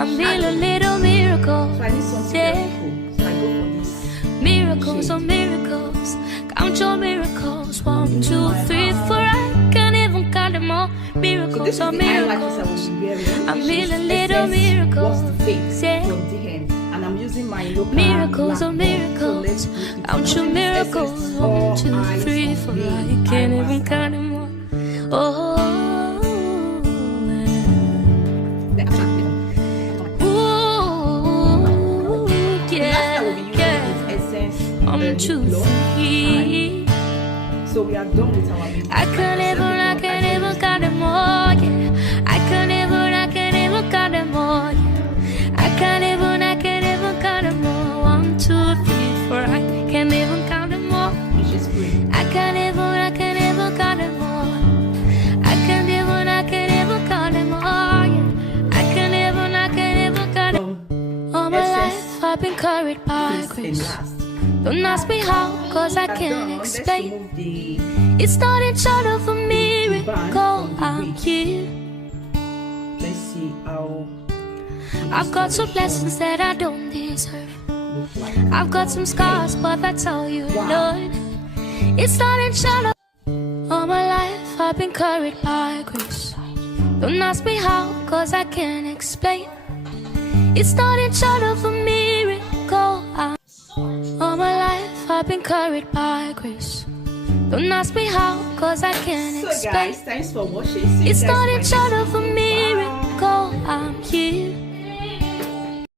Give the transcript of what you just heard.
I'm in a little miracle. So I need something Yeah. very cool. So I go for this. Miracles shade. on miracles. Count your miracles. 1, 2, 3, 4. I can't even count them all. So this Miracles is the on eyelashes I miracles. will be wearing. I'm which in is a little Essence miracle. What's the Face Yeah. from DM. And I'm using my local Miracles black on one. So miracles. let's do it. Count your Essence miracles. All 1, 2, Eyes 3, on 4. Me I can't eye even mask. count them all. Oh. Ooh, Last I yeah, will be using yeah. is Essence 1, lip 2, gloss. 3. So we are done with our makeup. I can't even count them all, yeah. I can't even count them all, yeah. I can't even count them all. 1, 2, 3, 4. I can't even count them all. Which is great. I can't even count them all. I can't even count them all, yeah. I can't even count them From all. My Essence life I've been carried by Kiss and grace. Last. Don't ask me how, cause I That's can't done. Let's explain. remove the It started short of a miracle. from the I'm wig. here. Let's see how I've got some blessings that I don't deserve. look like. I've got some scars, but that's all you, Wow. Lord. It started short of all my life. I've been carried by grace. Don't ask me how, cause I can't explain. It started short of a miracle. All my life I've been carried by grace. Don't ask me how, cause I can't So explain. guys, thanks for watching. See you It guys in my started next short of a video. Bye. miracle. I'm here.